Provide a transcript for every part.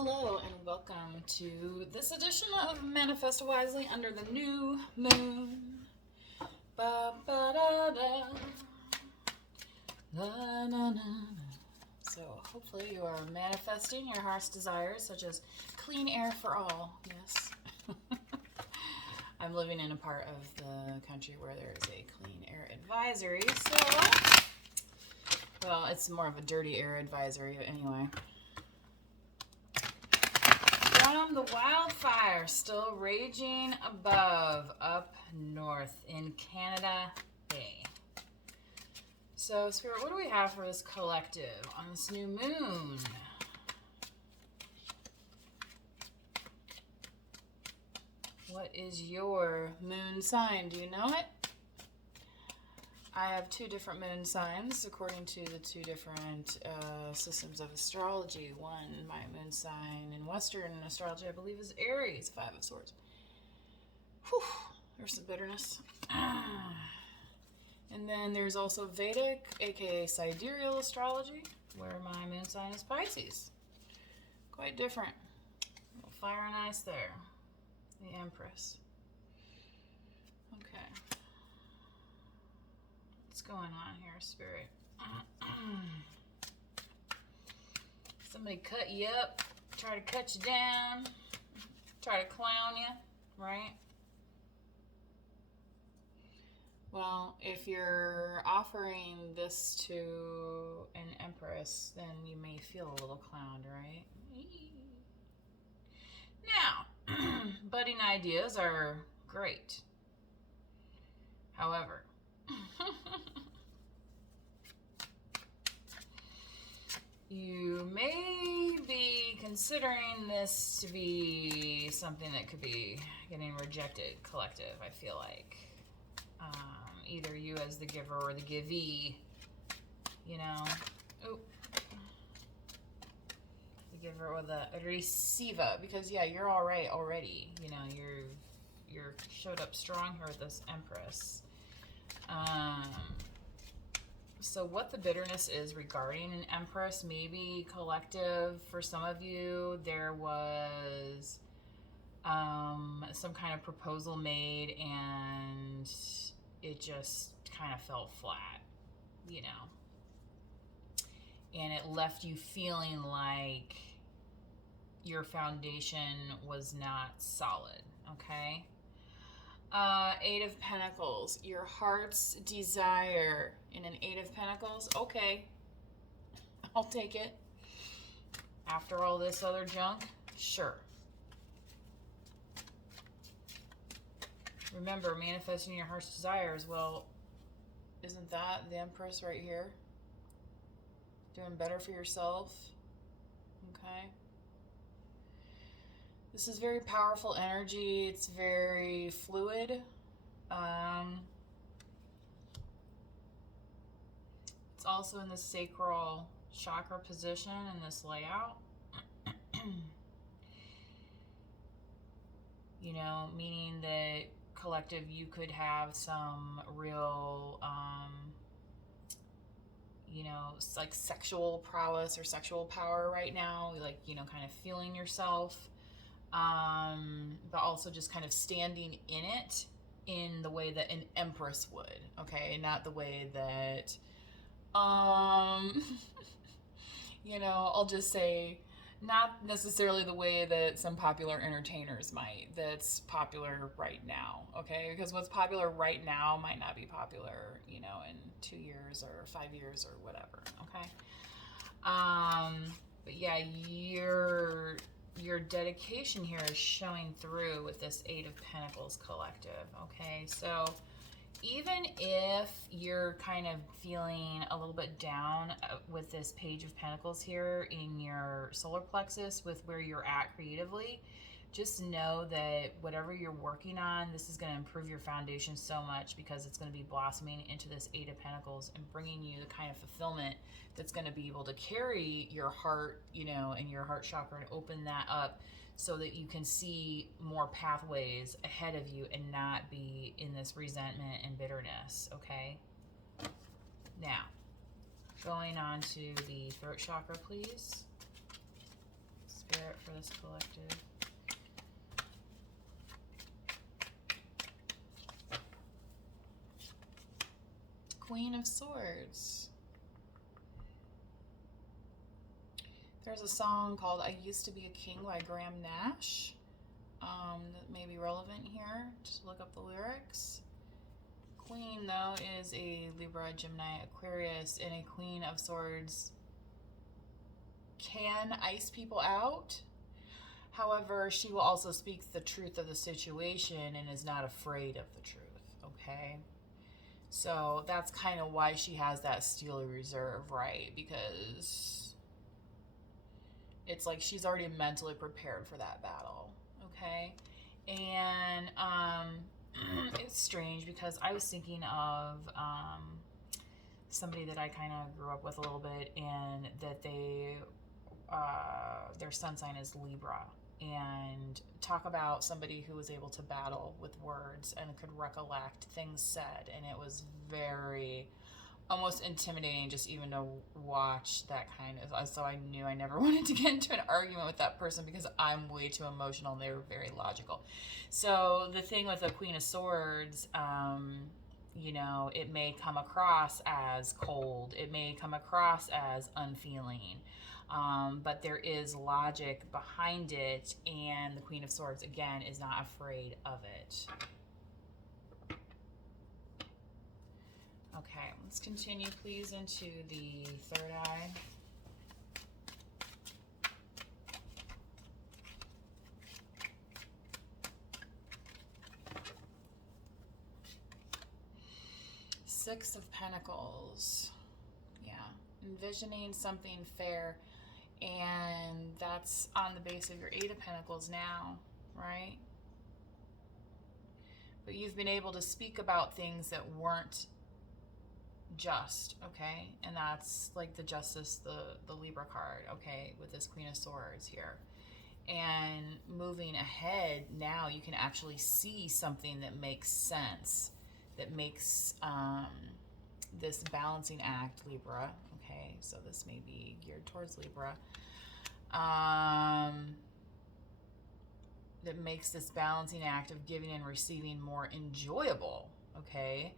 Hello and welcome to this edition of Manifest Wisely under the new moon. Ba ba da da. La na na na. So hopefully you are manifesting your heart's desires, such as clean air for all. Yes. I'm living in a part of the country where there is a clean air advisory, so well, it's more of a dirty air advisory, but anyway. From the wildfire still raging above up north in Canada. Hey. So, Spirit, what do we have for this collective on this new moon? What is your moon sign? Do you know it? I have two different moon signs according to the two different systems of astrology. One, my moon sign in Western astrology, I believe, is Aries, Five of Swords. Whew, there's some bitterness. And then there's also Vedic, aka sidereal astrology, where my moon sign is Pisces. Quite different. A little fire and ice there. The Empress. Okay. What's going on here, Spirit? Somebody cut you up, try to cut you down, try to clown you, right? Well, if you're offering this to an Empress, then you may feel a little clowned, right? Now, budding ideas are great. However, you may be considering this to be something that could be getting rejected, collective, I feel like. Either you as the giver or the givee, you know. Ooh. The giver or the receiver, because yeah, you're all right already. You know, you're showed up strong here with this Empress. So what the bitterness is regarding an Empress, maybe collective, for some of you, there was some kind of proposal made and it just kind of fell flat, you know. And it left you feeling like your foundation was not solid, okay? Eight of Pentacles, your heart's desire in an Eight of Pentacles. Okay, I'll take it. After all this other junk, sure. Remember, manifesting your heart's desires. Well, isn't that the Empress right here? Doing better for yourself. Okay. This is very powerful energy. It's very fluid. It's also in the sacral chakra position in this layout. You know, meaning that collective, you could have some real, you know, like sexual prowess or sexual power right now. Like, you know, kind of feeling yourself. But also just kind of standing in it in the way that an Empress would, okay? Not the way that, you know, I'll just say, not necessarily the way that some popular entertainers might, that's popular right now, okay? Because what's popular right now might not be popular, you know, in 2 years or 5 years or whatever, okay? But yeah, your dedication here is showing through with this Eight of Pentacles collective, okay? So even if you're kind of feeling a little bit down with this Page of Pentacles here in your solar plexus with where you're at creatively, just know that whatever you're working on, this is going to improve your foundation so much because it's going to be blossoming into this Eight of Pentacles and bringing you the kind of fulfillment that's going to be able to carry your heart, you know, and your heart chakra and open that up so that you can see more pathways ahead of you and not be in this resentment and bitterness, okay? Now, going on to the throat chakra, please. Spirit for this collective. Queen of Swords. There's a song called I Used to Be a King by Graham Nash that may be relevant here. Just look up the lyrics. Queen, though, is a Libra, Gemini, Aquarius, and a Queen of Swords can ice people out. However, she will also speak the truth of the situation and is not afraid of the truth, okay? So that's kind of why she has that steely reserve, right? Because it's like she's already mentally prepared for that battle, okay? And it's strange because I was thinking of somebody that I kind of grew up with a little bit, and that their sun sign is Libra, and talk about somebody who was able to battle with words and could recollect things said, and it was very almost intimidating just even to watch that kind of. So I knew I never wanted to get into an argument with that person because I'm way too emotional and they were very logical. So the thing with the Queen of Swords, you know, it may come across as cold, it may come across as unfeeling, but there is logic behind it, and the Queen of Swords, again, is not afraid of it. Okay, let's continue, please, into the third eye. Six of Pentacles. Yeah, envisioning something fair. And that's on the base of your Eight of Pentacles now, right? But you've been able to speak about things that weren't just, okay? And that's like the Justice, the Libra card, okay, with this Queen of Swords here. And moving ahead, now you can actually see something that makes sense, that makes this balancing act, Libra, okay? So this may be geared towards Libra. That makes this balancing act of giving and receiving more enjoyable, okay?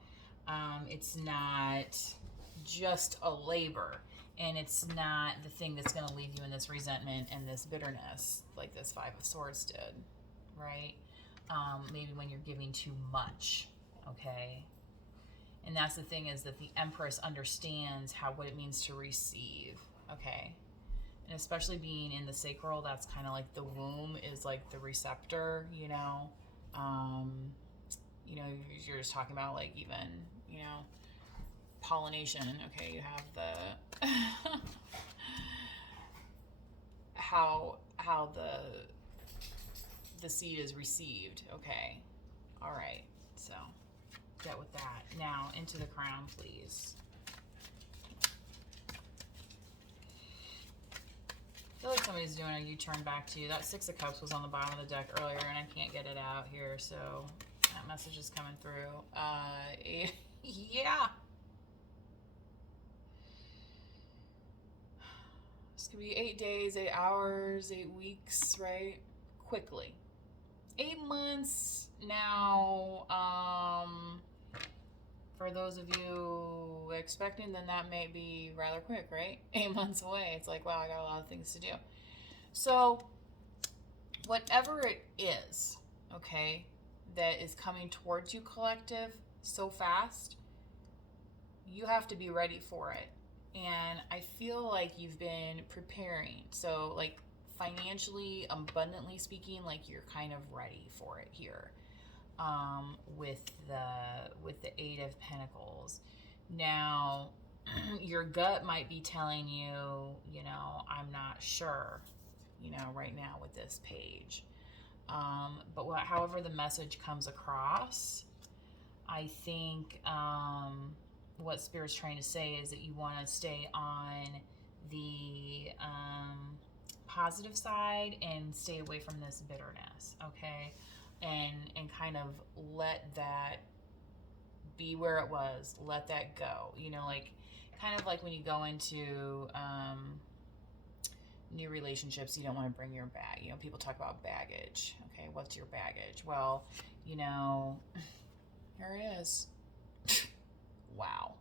It's not just a labor, and it's not the thing that's going to leave you in this resentment and this bitterness like this Five of Swords did, right? Maybe when you're giving too much, okay? And that's the thing, is that the Empress understands what it means to receive, okay? And especially being in the sacral, that's kind of like the womb is like the receptor, you know? You know, you're just talking about like even, you know, pollination, okay? You have the how the seed is received, okay? All right, so get with that. Now into the crown, please. I feel like somebody's doing a U-turn back to you. That Six of Cups was on the bottom of the deck earlier, and I can't get it out here, so that message is coming through. Yeah. This could be 8 days, 8 hours, 8 weeks, right? Quickly. 8 months now. For those of you expecting, then that may be rather quick, right? 8 months away. It's like, wow, I got a lot of things to do. So whatever it is, okay, that is coming towards you, collective, so fast, you have to be ready for it. And I feel like you've been preparing. So like financially, abundantly speaking, like you're kind of ready for it here. With the Eight of Pentacles. Now, your gut might be telling you, you know, I'm not sure, you know, right now with this page. But however the message comes across, I think what Spirit's trying to say is that you want to stay on the positive side and stay away from this bitterness, okay? And kind of let that be where it was, let that go, you know, like kind of like when you go into new relationships, you don't want to bring your bag. You know, people talk about baggage. Okay, what's your baggage? Well, you know, here it is. Wow.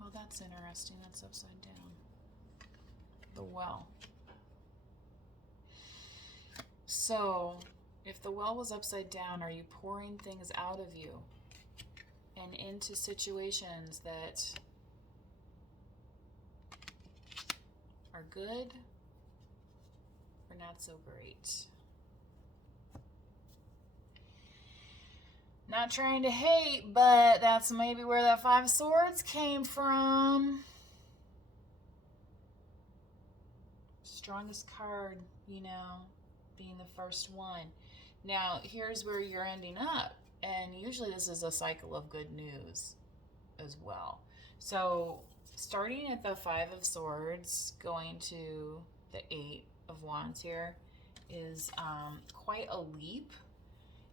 Well, that's interesting. That's upside down. The well. So, if the well was upside down, are you pouring things out of you and into situations that are good or not so great? Not trying to hate, but that's maybe where that Five of Swords came from. Strongest card, you know, being the first one. Now, here's where you're ending up. And usually this is a cycle of good news as well. So, starting at the Five of Swords, going to the Eight of Wands here is quite a leap.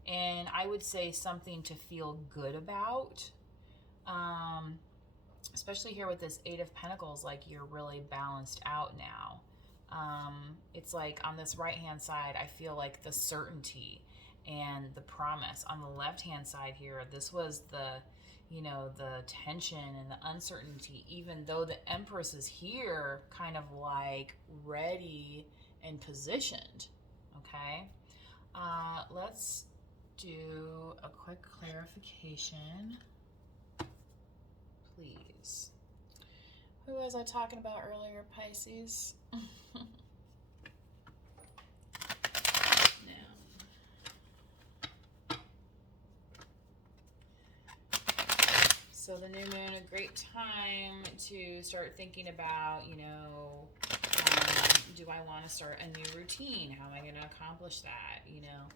And I would say something to feel good about. Especially here with this Eight of Pentacles, like you're really balanced out now. It's like on this right-hand side, I feel like the certainty and the promise. On the left-hand side here, this was the, you know, the tension and the uncertainty, even though the Empress is here kind of like ready and positioned, okay? Let's do a quick clarification, please. Who was I talking about earlier, Pisces? So the new moon, a great time to start thinking about, you know, do I want to start a new routine? How am I going to accomplish that, you know?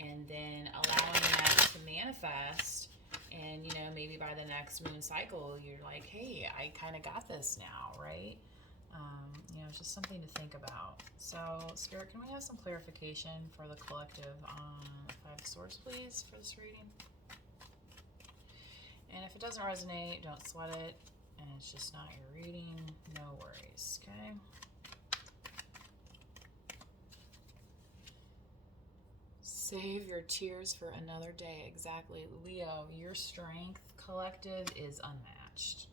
And then allowing that to manifest. And, you know, maybe by the next moon cycle, you're like, hey, I kind of got this now, right? You know, it's just something to think about. So, Spirit, can we have some clarification for the collective on Five of Swords, please, for this reading? And if it doesn't resonate, don't sweat it. And it's just not your reading, no worries, okay? Save your tears for another day. Exactly. Leo, your strength, collective, is unmatched.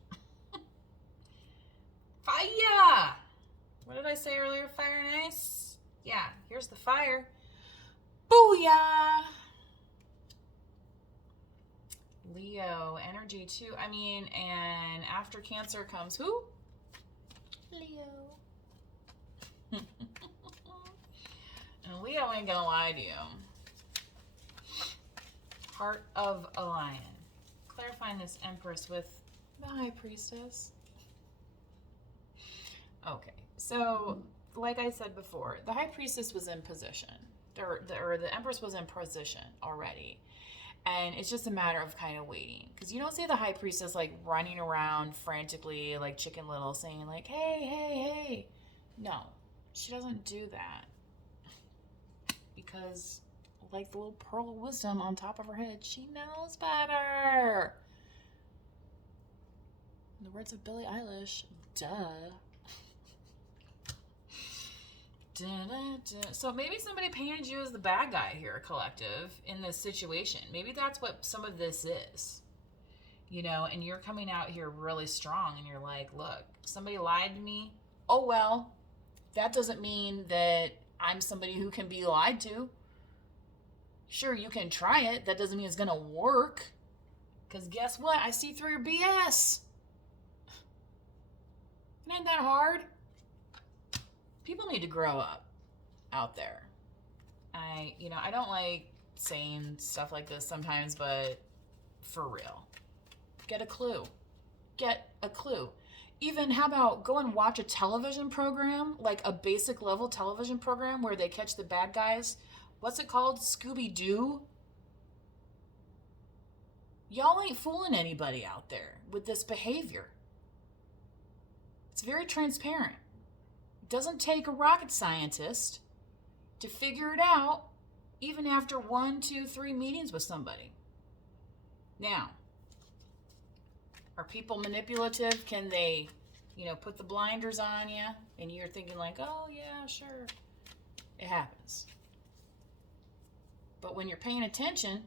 Fire! What did I say earlier? Fire and ice? Yeah, here's the fire. Booyah! Leo, energy too. I mean, and after Cancer comes who? Leo. And Leo ain't gonna lie to you. Heart of a Lion. Clarifying this Empress with the High Priestess. Okay, so like I said before, the High Priestess was in position. Or the Empress was in position already. And it's just a matter of kind of waiting. Because you don't see the High Priestess like running around frantically like Chicken Little saying like, hey, hey, hey. No, she doesn't do that. Because like the little pearl of wisdom on top of her head, she knows better. In the words of Billie Eilish, duh. So maybe somebody painted you as the bad guy here, collective, in this situation. Maybe that's what some of this is, you know, and you're coming out here really strong and you're like, look, somebody lied to me. Oh, well, that doesn't mean that I'm somebody who can be lied to. Sure, you can try it. That doesn't mean it's going to work. Because guess what? I see through your BS. It ain't that hard. People need to grow up out there. I don't like saying stuff like this sometimes, but for real. Get a clue. Get a clue. Even how about go and watch a television program, like a basic level television program where they catch the bad guys. What's it called? Scooby-Doo? Y'all ain't fooling anybody out there with this behavior. It's very transparent. Doesn't take a rocket scientist to figure it out, even after 1, 2, 3 meetings with somebody. Now, are people manipulative? Can they, you know, put the blinders on you and you're thinking like, oh yeah, sure. It happens. But when you're paying attention,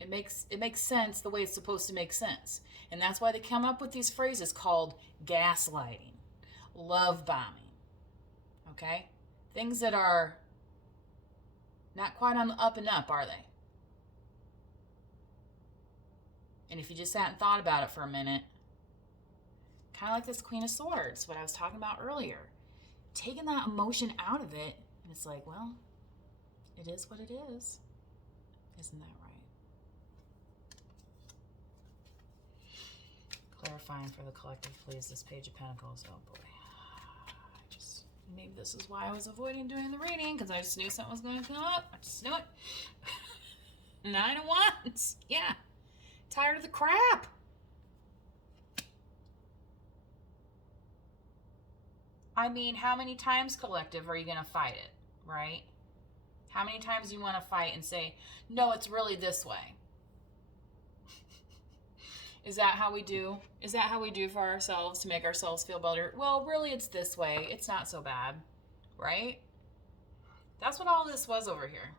it makes sense the way it's supposed to make sense. And that's why they come up with these phrases called gaslighting, love bombing. Okay? Things that are not quite on the up and up, are they? And if you just sat and thought about it for a minute, kind of like this Queen of Swords, what I was talking about earlier, taking that emotion out of it, and it's like, well, it is what it is. Isn't that right? Clarifying for the collective, please, this Page of Pentacles. Oh boy. Maybe this is why I was avoiding doing the reading, because I just knew something was going to come up. I just knew it. 9 of Wands. Yeah. Tired of the crap. I mean, how many times, collective, are you going to fight it, right? How many times do you want to fight and say, no, it's really this way? Is that how we do? Is that how we do for ourselves to make ourselves feel better? Well, really, it's this way. It's not so bad, right? That's what all this was over here.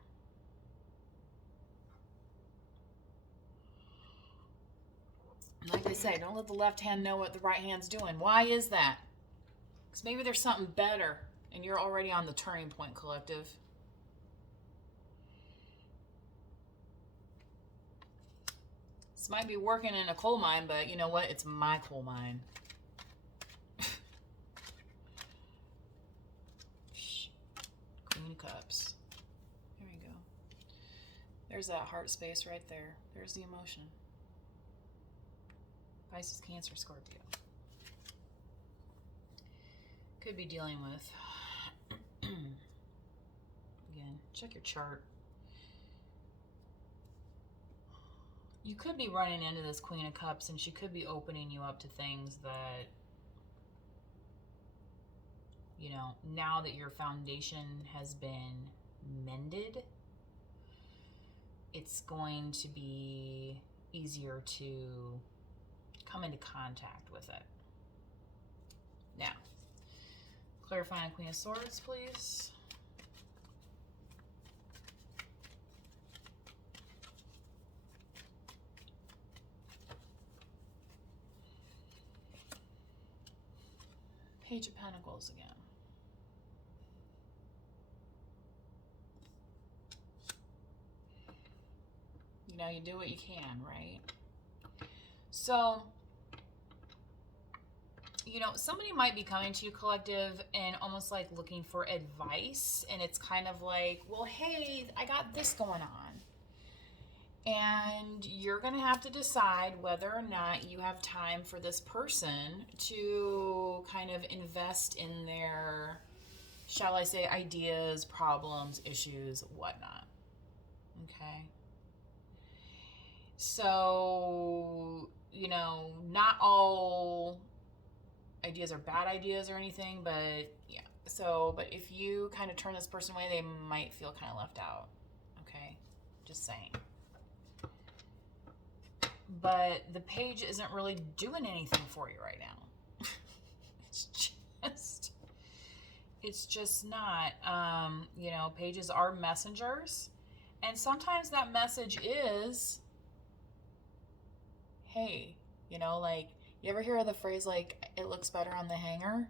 Like they say, don't let the left hand know what the right hand's doing. Why is that? Because maybe there's something better, and you're already on the turning point, collective. This might be working in a coal mine, but you know what? It's my coal mine. Queen of Cups. There you go. There's that heart space right there. There's the emotion. Pisces, Cancer, Scorpio. Could be dealing with, again, check your chart. You could be running into this Queen of Cups, and she could be opening you up to things that, you know, now that your foundation has been mended, it's going to be easier to come into contact with it. Now, clarifying Queen of Swords, please. Page of Pentacles again. You know, you do what you can, right? So, you know, somebody might be coming to you, collective, and almost like looking for advice. And it's kind of like, well, hey, I got this going on. And you're going to have to decide whether or not you have time for this person to kind of invest in their, shall I say, ideas, problems, issues, whatnot. Okay? So, you know, not all ideas are bad ideas or anything, but yeah. So, but if you kind of turn this person away, they might feel kind of left out. Okay? Just saying. But the page isn't really doing anything for you right now. It's just not. You know, pages are messengers. And sometimes that message is, hey, you know, like, you ever hear of the phrase, like, it looks better on the hanger?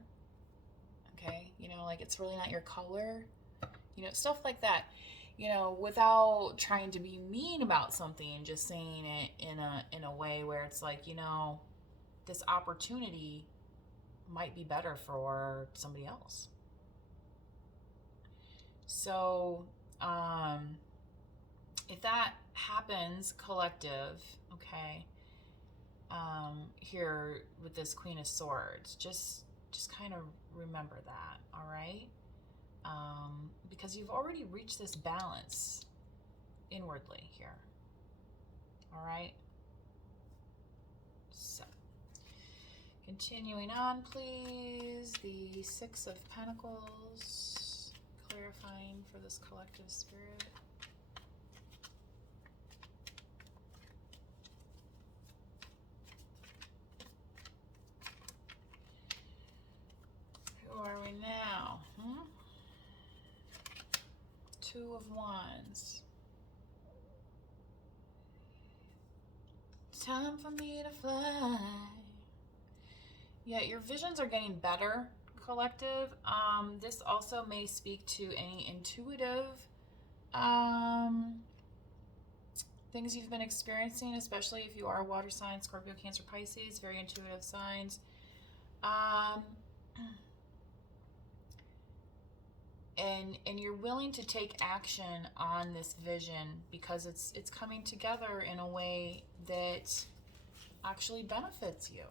Okay, you know, like, it's really not your color. You know, stuff like that. You know, without trying to be mean about something, just saying it in a way where it's like, you know, this opportunity might be better for somebody else. So, if that happens, collective, okay, here with this Queen of Swords, just kind of remember that, all right? Because you've already reached this balance inwardly here. All right? So, continuing on, please. The Six of Pentacles, clarifying for this collective spirit. Two of Wands. Time for me to fly. Yeah, your visions are getting better, collective. This also may speak to any intuitive things you've been experiencing, especially if you are a water sign, Scorpio, Cancer, Pisces, very intuitive signs. And you're willing to take action on this vision because it's coming together in a way that actually benefits you.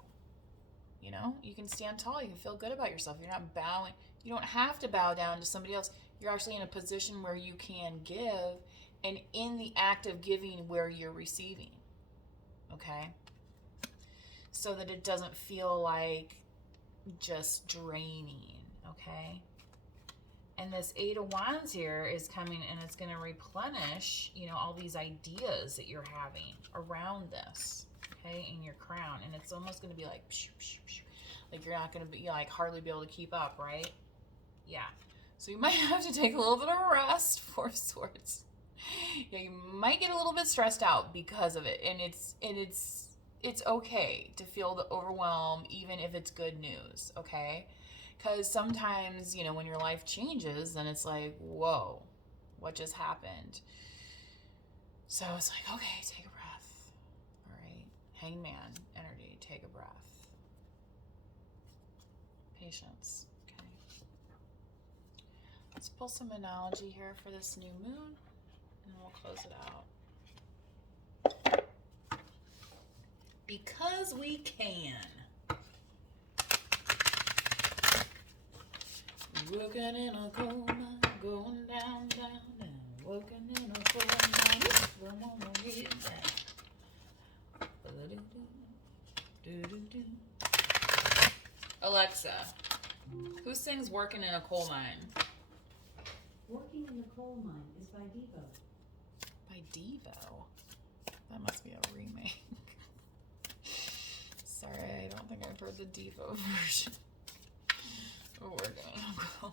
You know, you can stand tall, you can feel good about yourself. You're not bowing. You don't have to bow down to somebody else. You're actually in a position where you can give, and in the act of giving where you're receiving. Okay? So that it doesn't feel like just draining. Okay? And this Eight of Wands here is coming, and it's going to replenish, you know, all these ideas that you're having around this, okay, in your crown. And it's almost going to be like, like you're not going to be, like, hardly be able to keep up, right? Yeah. So you might have to take a little bit of a rest, Four of Swords. Yeah, you might get a little bit stressed out because of it. And it's okay to feel the overwhelm, even if it's good news, okay? Because sometimes, you know, when your life changes, then it's like, whoa, what just happened? So it's like, okay, take a breath. All right. Hangman energy, take a breath. Patience. Okay. Let's pull some analogy here for this new moon, and we'll close it out. Because we can. Working in a coal mine, going down, down, down. Working in a coal mine, I'm on my way back. Alexa, who sings Working in a Coal Mine? Working in the Coal Mine is by Devo. By Devo? That must be a remake. Sorry, I don't think I've heard the Devo version. Oh, we're gonna go.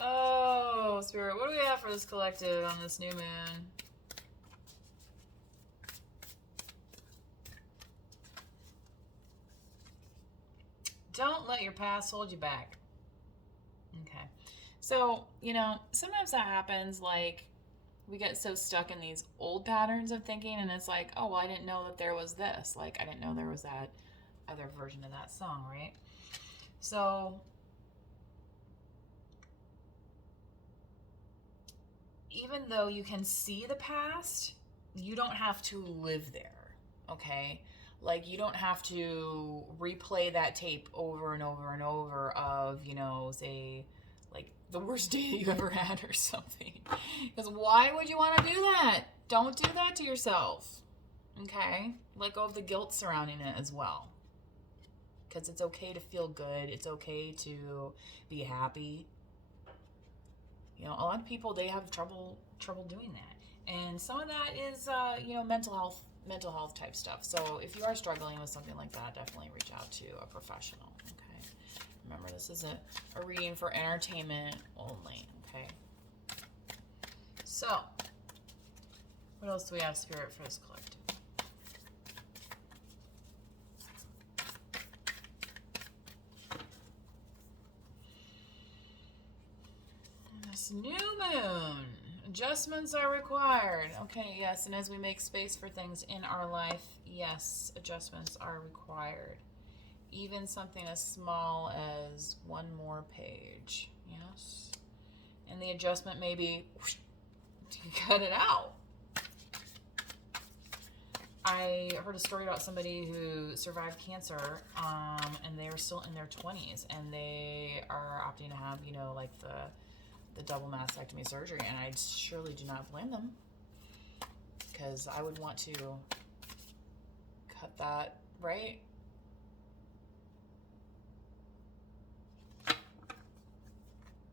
Oh, Spirit, what do we have for this collective on this new moon? Don't let your past hold you back. Okay. So, you know, sometimes that happens, like, we get so stuck in these old patterns of thinking, and it's like, oh, well, I didn't know that there was this. Like, I didn't know there was that other version of that song, right? So even though you can see the past, you don't have to live there, okay? Like, you don't have to replay that tape over and over and over of, you know, say, like, the worst day that you ever had or something. Because why would you want to do that? Don't do that to yourself, okay? Let go of the guilt surrounding it as well. Because it's okay to feel good. It's okay to be happy. You know, a lot of people, they have trouble doing that. And some of that is, you know, mental health type stuff. So if you are struggling with something like that, definitely reach out to a professional, okay? Remember, this is a reading for entertainment only, okay? So, what else do we have, Spirit, for this collective? This new moon. Adjustments are required. Okay, yes, and as we make space for things in our life, yes, adjustments are required. Even something as small as one more page, yes? And the adjustment may be to cut it out. I heard a story about somebody who survived cancer, and they are still in their 20s, and they are opting to have, you know, like the double mastectomy surgery, and I surely do not blame them, because I would want to cut that, right? I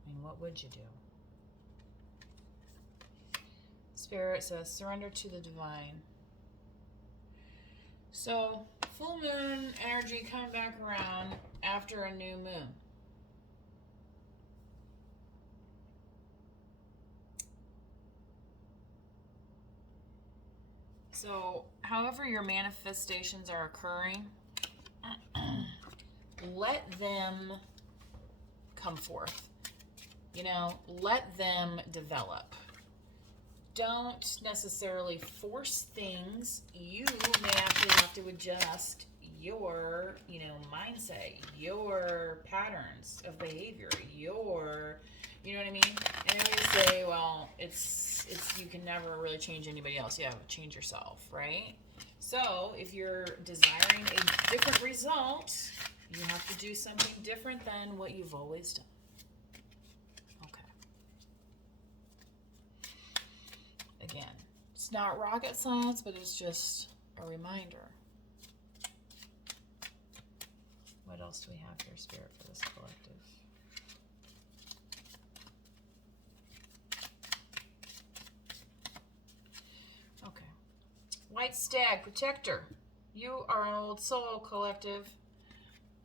mean, what would you do? Spirit says, surrender to the divine. So, full moon energy coming back around after a new moon. So, however your manifestations are occurring, let them come forth. You know, let them develop. Don't necessarily force things. You may actually have to adjust your, mindset, your patterns of behavior, you know what I mean? And then we say, well, it's you can never really change anybody else. You have to change yourself, right? So if you're desiring a different result, you have to do something different than what you've always done. Okay. Again, it's not rocket science, but it's just a reminder. What else do we have here, Spirit, for this collective? Okay. White Stag, Protector. You are an old soul, collective.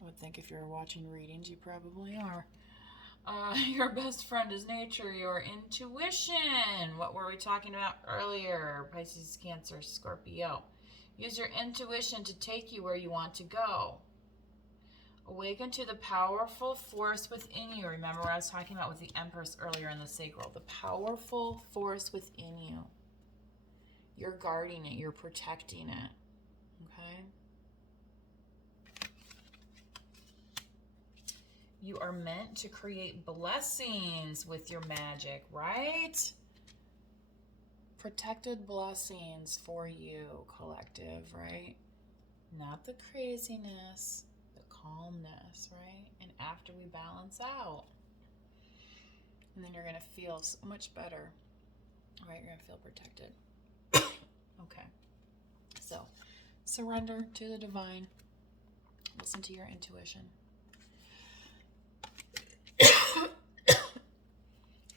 I would think if you're watching readings, you probably are. Your best friend is nature, your intuition. What were we talking about earlier? Pisces, Cancer, Scorpio. Use your intuition to take you where you want to go. Awaken to the powerful force within you. Remember what I was talking about with the Empress earlier in the sacral. The powerful force within you. You're guarding it. You're protecting it. Okay? You are meant to create blessings with your magic, right? Protected blessings for you, collective, right? Not the craziness, the calmness, right? And after we balance out, and then you're going to feel so much better, right? You're going to feel protected. Okay. So, surrender to the divine. Listen to your intuition.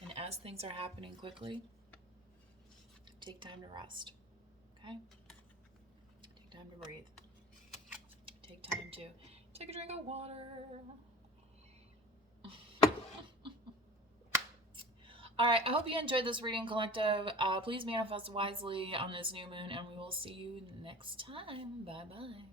And as things are happening quickly, take time to rest, okay? Take time to breathe. Take time to take a drink of water. All right, I hope you enjoyed this reading, collective. Please manifest wisely on this new moon, and we will see you next time. Bye-bye.